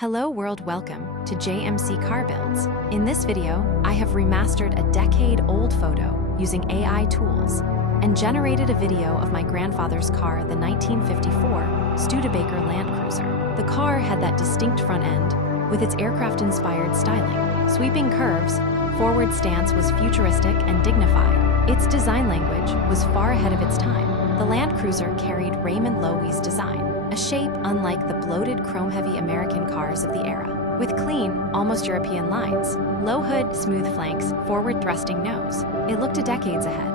Hello world, welcome to JMC Car Builds. In this video, I have remastered a decade-old photo using AI tools and generated a video of my grandfather's car, the 1954 Studebaker Land Cruiser. The car had that distinct front end with its aircraft-inspired styling. Sweeping curves, forward stance was futuristic and dignified. Its design language was far ahead of its time. The Land Cruiser carried Raymond Loewy's design, a shape unlike the bloated chrome-heavy American cars of the era, with clean, almost European lines, low hood, smooth flanks, forward-thrusting nose. It looked a decades ahead.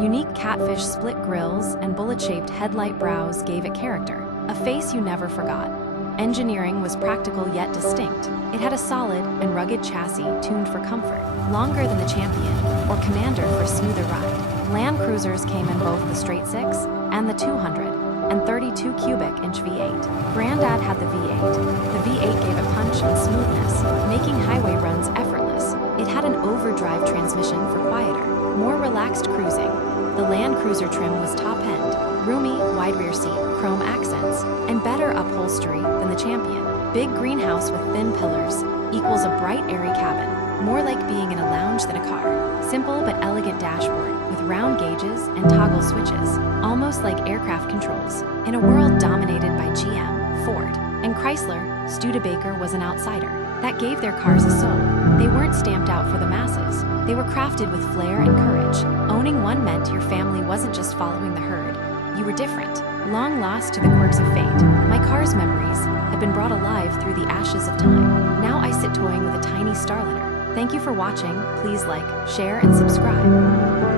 Unique catfish split grills and bullet-shaped headlight brows gave it character, a face you never forgot. Engineering was practical yet distinct. It had a solid and rugged chassis tuned for comfort, longer than the Champion or Commander for smoother ride. Land Cruisers came in both the straight six and the 232 cubic inch V8. Granddad had the V8. The V8 gave it punch and smoothness, making highway runs effortless. It had an overdrive transmission for quieter, more relaxed cruising. The Land Cruiser trim was top-end, roomy, wide rear seat, chrome accents, and better upholstery than the Champion. Big greenhouse with thin pillars equals a bright, airy cabin, more like being in a lounge than a car. Simple but elegant dashboard with round gauges and toggle switches, almost like aircraft controls. In a world dominated by GM, Ford, and Chrysler, Studebaker was an outsider. That gave their cars a soul. They weren't stamped out for the masses. They were crafted with flair and courage. Owning one meant your family wasn't just following the herd. You were different, long lost to the quirks of fate. My car's memories have been brought alive through the ashes of time. Now I sit toying with a tiny Starliner. Thank you for watching. Please like, share, and subscribe.